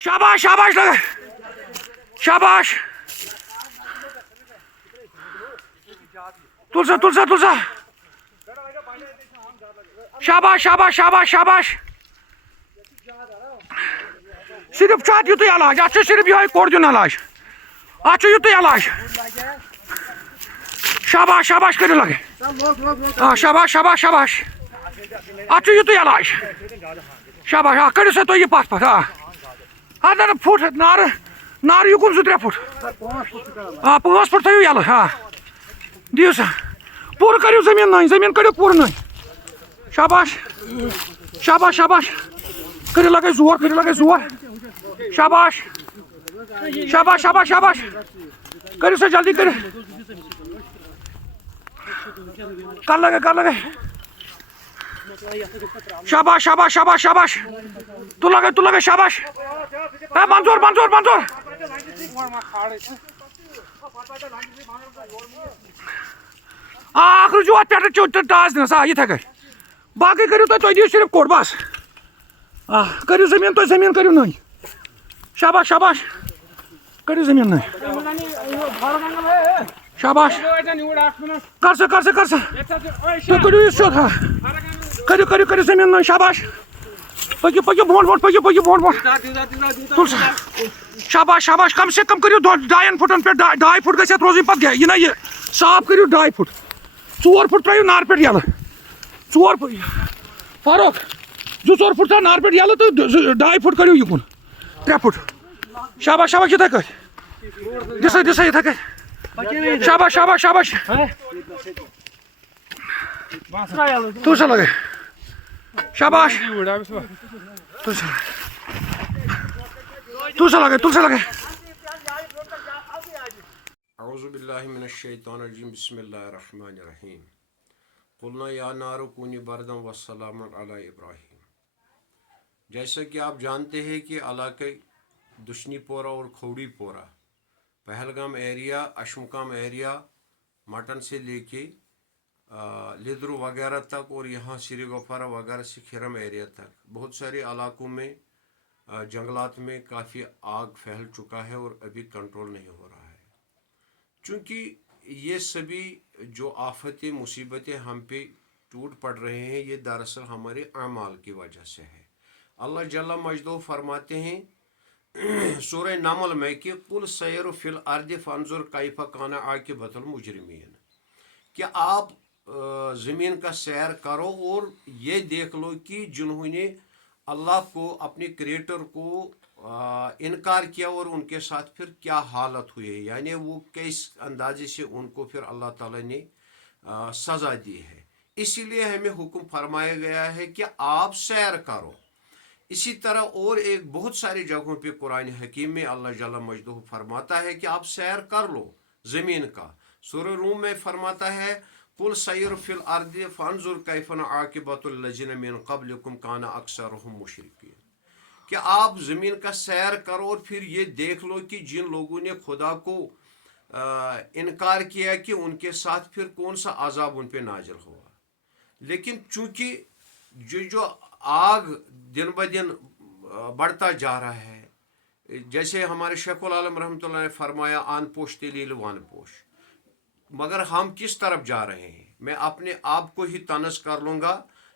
शाबाश शाबाश लगा शाबाश तुलसा तुलसा तुलसा शाबाश शाबाश शाबाश शाबाश सिर्फ चाट युत इलाज अच्छा सिर्फ ये कोर दिन इलाज अच्छा युत इलाज शाबाश शाबाश कर लगे शाबाश शाबाश शाबाश अच्छा युत इलाज शाबाश हाँ कर तो ये पास पास हाँ हाँ ना फुट नार नार युकुन 2-3 फुट हाँ 5 फुट थो यल हाँ दियो सा पूरा करो जमीन करो पूरा नहीं शाबाश शाबाश शाबाश कर लगे जोर शाबाश शाबाश शाबाश शाबाश कर से जल्दी कर लगे शाबाश शाबाश शाबाश शाबाश तू लगे शाबाश मंजूर मंजूर मंजूर आखिर जो पे टास दिन ये बाकी करो तुम दियो सिर्फ कोट बस करो जमीन करो नहीं शाबाश शाबाश करो जमीन नहीं शाबाश कर से तो करो शोध करो जमीन नहीं शाबाश पक्यो बोट शाबाश शाबाश कम से कम करो 2 फुटन पे 2 फुट गई रोज पे ये ना ये साफ करो 2 फुट 4 फुट त्रो नार पे यल 4 फुट फारूक जो 4 फुट था नार पे यल तो 2 फुट करो युकुन 3 फुट शाबाश शाबाश ये दिसा ये शाबाश शाबाश शाबाश तू से लगे शाबाश तू से लगे औज़ुबिल्लाहि मिनश्शैतानिर्रजीम बिस्मिल्लाहिर्रहमानिर्रहीम कुल्ना या नारु कूनी बरदम वस्सलामुन अला इब्राहीम। जैसा कि आप जानते हैं कि इलाके दुश्नी पोरा और खौड़ी पोरा Pahalgam area Aishmuqam area mutton से लेके लिद्रू वगैरह तक और यहाँ श्री गफारा वगैरह से खिरम एरिया तक बहुत सारे इलाकों में जंगलात में काफ़ी आग फैल चुका है और अभी कंट्रोल नहीं हो रहा है। चूँकि ये सभी जो आफतें मुसीबतें हम पे टूट पड़ रहे हैं ये दरअसल हमारे अमाल की वजह से है। अल्लाह जल्ला मजदू फरमाते हैं सूरह नमल में कि कुल सैर फिल अर्द फंजुर कैफ काना आकिबतुल मुजरिमीन कि आप ज़मीन का सैर करो और ये देख लो कि जिन्होंने अल्लाह को अपने क्रिएटर को इनकार किया और उनके साथ फिर क्या हालत हुई है, यानी वो किस अंदाजे से उनको फिर अल्लाह ताला ने सज़ा दी है। इसीलिए हमें हुक्म फरमाया गया है कि आप सैर करो। इसी तरह और एक बहुत सारी जगहों पे कुरान हकीम में अल्लाह जल्ला मजदूह फरमाता है कि आप सैर कर लो ज़मीन का। सूरह रूम में फरमाता है कुल सैर फिल अर्द फंजुर कैफन आकिबतुल लजीन मिन क़ब्लिकुम काना अक्सरुहुम मुशरिकीन कि आप ज़मीन का सैर करो और फिर ये देख लो कि जिन लोगों ने खुदा को इनकार किया कि उनके साथ फिर कौन सा अजाब उन पे नाजिल हुआ। लेकिन चूँकि जो आग दिन ब दिन बढ़ता जा रहा है, जैसे हमारे शेखुल आलम रहमतुल्लाह ने फरमाया आन पोश तेलील वान पोश, मगर हम किस तरफ जा रहे हैं। मैं अपने आप को ही तनस कर लूँगा,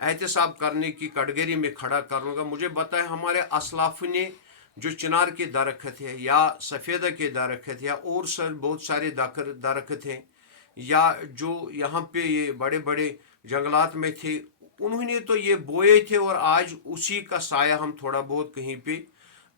एहतसाब करने की कटगरी में खड़ा कर लूँगा। मुझे बताए हमारे असलाफ ने जो चिनार के दरख्त है या सफ़ेदा के दरख्त या और बहुत सारे दरख्त हैं या जो यहाँ पे ये बड़े बड़े जंगलात में थे, उन्होंने तो ये बोए थे और आज उसी का साया हम थोड़ा बहुत कहीं पे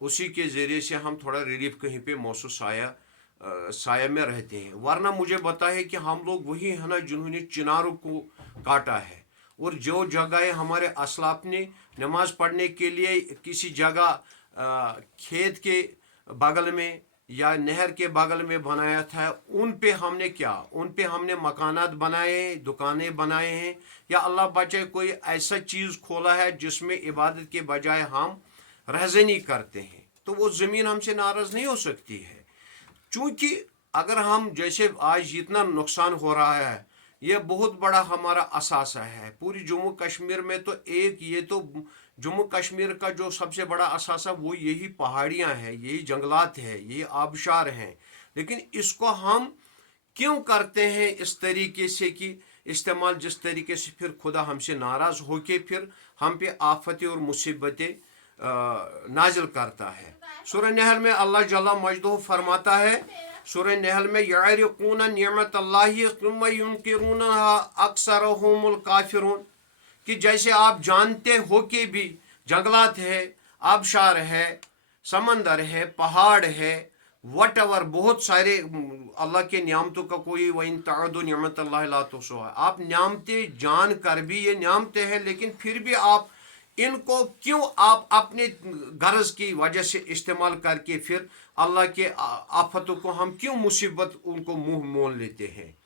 उसी के ज़रिए से हम थोड़ा रिलीफ कहीं पे महसूस साया में रहते हैं। वरना मुझे बता है कि हम लोग वही है ना जिन्होंने चिनारों को काटा है और जो जगह हमारे असलाफ ने नमाज पढ़ने के लिए किसी जगह खेत के बगल में या नहर के बगल में बनाया था, उन पे हमने मकानात बनाए, दुकानें बनाए हैं, या अल्लाह बचाए कोई ऐसा चीज़ खोला है जिसमें इबादत के बजाय हम रहज़नी करते हैं, तो वो ज़मीन हमसे नाराज़ नहीं हो सकती है। चूँकि अगर हम जैसे आज जितना नुकसान हो रहा है ये बहुत बड़ा हमारा असासा है। पूरी जम्मू कश्मीर में तो एक ये तो जम्मू कश्मीर का जो सबसे बड़ा असासा वो यही पहाड़ियाँ हैं, यही जंगलात हैं, यही आबशार हैं। लेकिन इसको हम क्यों करते हैं इस तरीके से कि इस्तेमाल, जिस तरीके से फिर खुदा हमसे नाराज़ होके फिर हम पे आफतें और मुसीबतें नाजिल करता है। सूरह नहल में अल्लाह जल्ला मजदूह फरमाता है, सूरह नहल में यअरिफून निअमतल्लाहि सुम्मा युनकिरूनहा अक्सरुहुमुल काफिरून, कि जैसे आप जानते हो कि भी जंगलात है, आबशार है, समंदर है, पहाड़ है, वट एवर बहुत सारे अल्लाह के नियामतों का कोई वइन तअदु निअमतल्लाहि ला तुहसूहा, आप नियामतें जान कर भी ये नियामतें हैं लेकिन फिर भी आप इनको क्यों आप अपने गर्ज की वजह से इस्तेमाल करके फिर अल्लाह के आफतों को हम क्यों मुसीबत उनको मुंह मोल लेते हैं।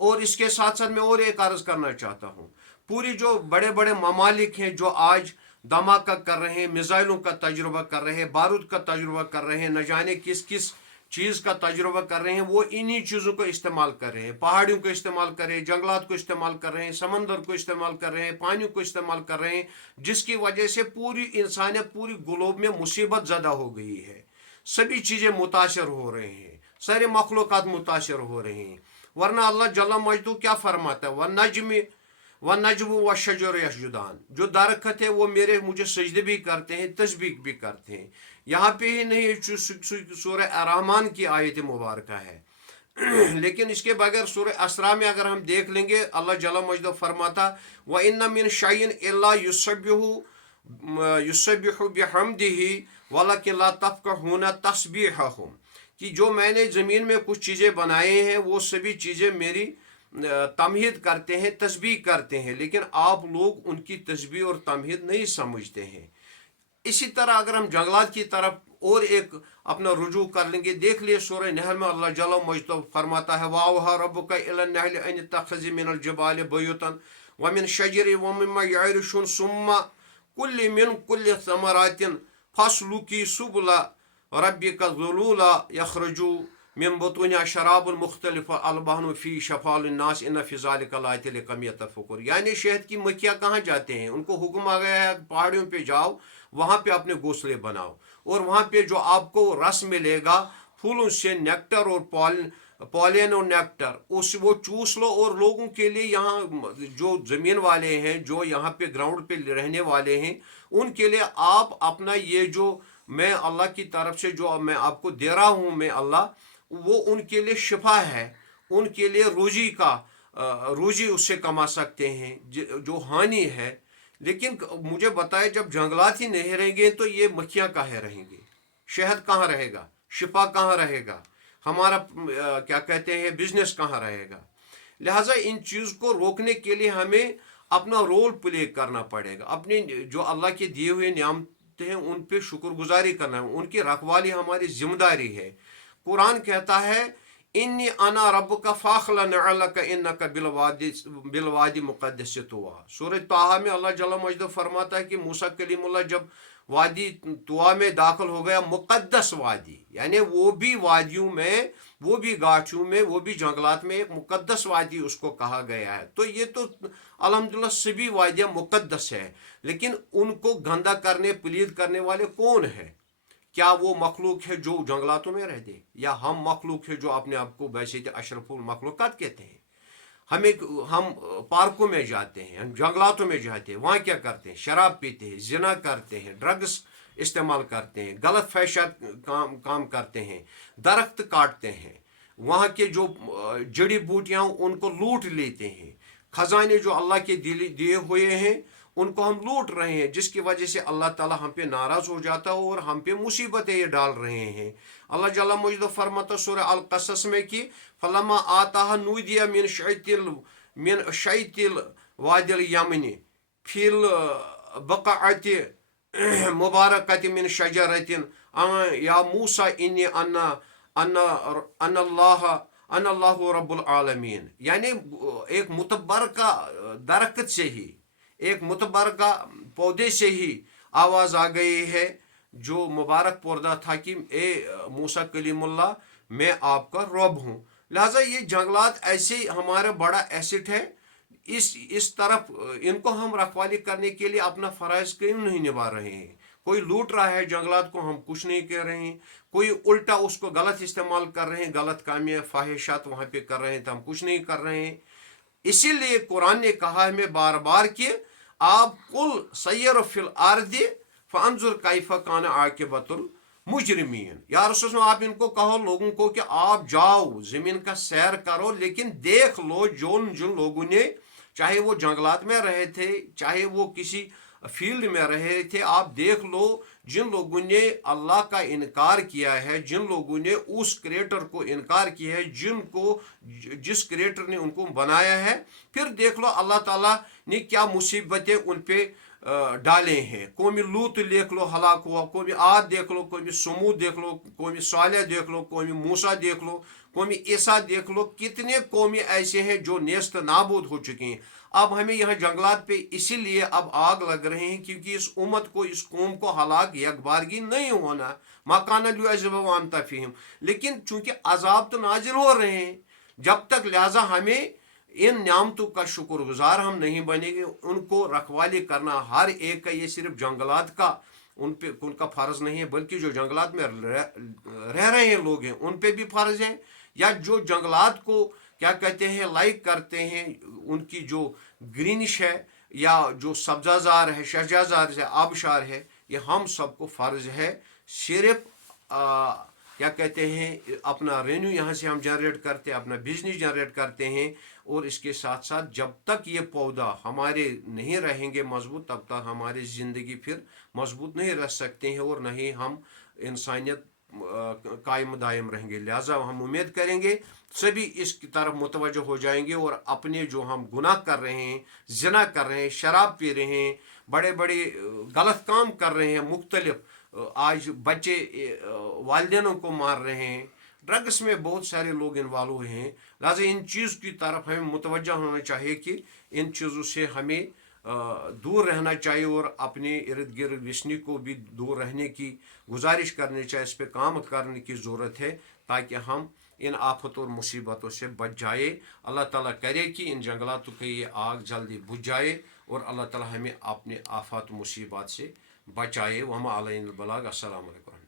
और इसके साथ साथ मैं और एक अर्ज करना चाहता हूँ, पूरी जो बड़े बड़े ममालिक हैं जो आज धमाका कर रहे हैं, मिसाइलों का तजुर्बा कर रहे हैं, बारूद का तजुर्बा कर रहे हैं, न जाने किस किस चीज़ का तजुर्बा कर रहे हैं, वो इन्हीं चीज़ों को इस्तेमाल कर रहे हैं। पहाड़ियों को इस्तेमाल कर रहे हैं, जंगलात को इस्तेमाल कर रहे हैं, समंदर को इस्तेमाल कर रहे हैं, पानी को इस्तेमाल कर रहे हैं, जिसकी वजह से पूरी इंसानियत पूरी ग्लोब में मुसीबत ज़्यादा हो गई है। सभी चीज़ें मुतासर हो रहे हैं, सारे मखलूक़ात मुतासर हो रहे हैं। वरना अल्लाह जल्ला मजदू क्या फरमाता है, व नजमु व शजर यसजुदान, जो दरख्त है वो मुझे सजदे भी करते हैं, तस्बीह भी करते हैं। यहाँ पे ही नहीं, सूरह रहमान की आयत मुबारक है। लेकिन इसके बगैर सूरह असरा में अगर हम देख लेंगे, अल्लाह जल्ला मजदू फरमाता व इन्ना मिन शैइन इल्ला युसब्बिहु बिहम्दिही वलाकिन ला तफक़हूना तस्बीहहुम, कि जो मैंने ज़मीन में कुछ चीज़ें बनाए हैं वो सभी चीज़ें मेरी तमहीद करते हैं, तस्बीह करते हैं, लेकिन आप लोग उनकी तस्बीह और तमहीद नहीं समझते हैं। इसी तरह अगर हम जंगलात की तरफ और एक अपना रुजू कर लेंगे, देख लिए सूरह नहल में अल्लाह जल्ला मजदू फरमाता है, वाओहा रब्बुका इलन नहल अन तत्तखिज़ मिनल जिबालि बुयूतन व मिन शजरि व मिम्मा यअरिशून सुम्मा कुल्ली मिन कुल्ली समरातिन फस्लुकी सुबुला रब्बिका ज़ुलूला यखरुजु मिन बुतूनिहा शराबुन मुख्तलिफ अलबानु फी शफाल नास इन्न फी ज़ालिका लायतिन लिक़ौमिन यतफ़क्कुरून। यानी शहद की मक्खियाँ कहाँ जाते हैं, उनको हुक्म आ गया है पहाड़ियों पे जाओ, वहाँ पे अपने घोंसले बनाओ, और वहाँ पे जो आपको रस मिलेगा फूलों से, नेक्टर और पॉलन और नेक्टर, वो चूस लो। और लोगों के लिए यहाँ जो ज़मीन वाले हैं, जो यहाँ पे ग्राउंड पे रहने वाले हैं, उनके लिए आप अपना ये जो मैं अल्लाह की तरफ से जो मैं आपको दे रहा हूँ, मैं अल्लाह, वो उनके लिए शिफा है, उनके लिए रोजी उससे कमा सकते हैं जो हानि है। लेकिन मुझे बताए, जब जंगलात ही नहीं रहेंगे तो ये मक्खियाँ कहाँ रहेंगी, शहद कहाँ रहेगा, शिफा कहाँ रहेगा, हमारा क्या कहते हैं बिजनेस कहाँ रहेगा। लिहाजा इन चीज़ को रोकने के लिए हमें अपना रोल प्ले करना पड़ेगा, अपने जो अल्लाह के दिए हुए नियामतें हैं उन पे शुक्रगुजारी करना है, उनकी रखवाली हमारी जिम्मेदारी है। कुरान कहता है, इन्नी अना रब्बुका फ़ाखलन अलका इन्नका बिलवादी मुक़द्दस तुवा। सूरह ताहा में अल्लाह जल्ला मजदू फरमाता है कि मूसा कलीमुल्लाह जब वादी तुआ में दाखिल हो गया, मुक़द्दस वादी, यानी वो भी वादियों में, वो भी गाछों में, वो भी जंगलात में एक मुक़द्दस वादी उसको कहा गया है। तो ये तो अल्हम्दुलिल्लाह सभी वादियाँ मुक़द्दस है, लेकिन उनको गंदा करने, प्लीद करने वाले कौन है? क्या वो मखलूक है जो जंगलातों में रहते, या हम मखलूक है जो अपने आप को वैसे अशरफुल मखलूक़ात कहते हैं? हम पार्कों में जाते हैं, हम जंगलातों में जाते हैं, वहाँ क्या करते हैं? शराब पीते हैं, जिना करते हैं, ड्रग्स इस्तेमाल करते हैं, गलत फैशन काम करते हैं, दरख्त काटते हैं, वहाँ के जो जड़ी बूटियाँ उनको लूट लेते हैं, खजाने जो अल्लाह के दिए हुए हैं उनको हम लूट रहे हैं, जिसकी वजह से अल्लाह ताला हम पे नाराज़ हो जाता है और हम पे मुसीबतें ये डाल रहे हैं। अल्लाह जल्ला मजदू फरमाता सूरह अल क़सस में कि फलम्मा आताहा नूदिया मिन शैतिल वादिल यमनी फिल बक़अति मुबारकति मिन शजरतिन या मूसा इन्नी अन्नल्लाहु रब्बुल आलमीन। यानी एक मुतबरका दरख्त से ही, एक मुतबरका पौधे से ही आवाज़ आ गई है जो मुबारक पौधा था कि ए मूसा कलीमुल्लाह, मैं आपका रब हूँ। लिहाजा ये जंगलात ऐसे हमारा बड़ा एसेट है, اس طرف ان کو ہم رکھوالی کرنے کے لیے اپنا فرائض کیوں نہیں نبھا رہے ہیں؟ کوئی لوٹ رہا ہے جنگلات کو، ہم کچھ نہیں کہہ رہے ہیں. کوئی الٹا اس کو غلط استعمال کر رہے ہیں، غلط کامیاں فاحشات وہاں پہ کر رہے ہیں، تو ہم کچھ نہیں کر رہے ہیں. اسی لیے قرآن نے کہا ہمیں بار بار کہ آپ کل سیر فی الارض فانظر کیف کان عاقبۃ المجرمین. یا رسول اللہ آپ ان کو کہو لوگوں کو کہ آپ جاؤ زمین کا سیر کرو، لیکن دیکھ لو جن لوگوں نے، چاہے وہ جنگلات میں رہے تھے، چاہے وہ کسی فیلڈ میں رہے تھے، آپ دیکھ لو جن لوگوں نے اللہ کا انکار کیا ہے، جن لوگوں نے اس کریٹر کو انکار کیا ہے، جس کریٹر نے ان کو بنایا ہے، پھر دیکھ لو اللہ تعالیٰ نے کیا مصیبتیں ان پہ ڈالے ہیں. قومی لوط دیکھ لو ہلاک ہوا، قومی عاد دیکھ لو، قومی سمود دیکھ لو، قومی صالح دیکھ لو، قومی موسیٰ دیکھ لو، قومی عیسیٰ دیکھ لو. کتنے قومی ایسے ہیں جو نیست نابود ہو چکے ہیں. اب ہمیں یہاں جنگلات پہ اسی لیے اب آگ لگ رہے ہیں کیونکہ اس امت کو، اس قوم کو ہلاک یک بارگی نہیں ہونا. مکان لیعذب فیہم، لیکن چونکہ عذاب تو نازل ہو رہے ہیں جب تک، لہذا ہمیں ان نعمتوں کا شکر گزار ہم نہیں بنیں گے. ان کو رکھوالی کرنا ہر ایک کا، یہ صرف جنگلات کا ان کا فرض نہیں ہے، بلکہ جو جنگلات میں رہ رہے ہیں لوگ ہیں ان پہ بھی فرض ہے، یا جو جنگلات کو کیا کہتے ہیں لائک کرتے ہیں، ان کی جو گرینش ہے یا جو سبزہ زار ہے، شجرہ زار ہے، آبشار ہے، یہ ہم سب کو فرض ہے. صرف کیا کہتے ہیں اپنا رینیو یہاں سے ہم جنریٹ کرتے ہیں، اپنا بزنس جنریٹ کرتے ہیں، اور اس کے ساتھ ساتھ جب تک یہ پودا ہمارے نہیں رہیں گے مضبوط، تب تک ہماری زندگی پھر مضبوط نہیں رہ سکتے ہیں، اور نہیں ہم انسانیت قائم دائم رہیں گے. لہٰذا ہم امید کریں گے سبھی اس کی طرف متوجہ ہو جائیں گے، اور اپنے جو ہم گناہ کر رہے ہیں، زنا کر رہے ہیں، شراب پی رہے ہیں، بڑے بڑے غلط کام کر رہے ہیں مختلف، آج بچے والدینوں کو مار رہے ہیں، ڈرگس میں بہت سارے لوگ انوالو ہوئے ہیں. لہٰذا ان چیز کی طرف ہمیں متوجہ ہونا چاہیے کہ ان چیزوں سے ہمیں دور رہنا چاہیے، اور اپنے ارد گرد وشنی کو بھی دور رہنے کی گزارش کرنی چاہیے. اس پہ کام کرنے کی ضرورت ہے تاکہ ہم ان آفت اور مصیبتوں سے بچ جائے. اللہ تعالیٰ کرے کہ ان جنگلاتوں کی یہ آگ جلدی بجھ جائے، اور اللہ تعالیٰ ہمیں اپنے آفات و مصیبات سے بچائے. وما علینا البلاغ. السلام علیکم.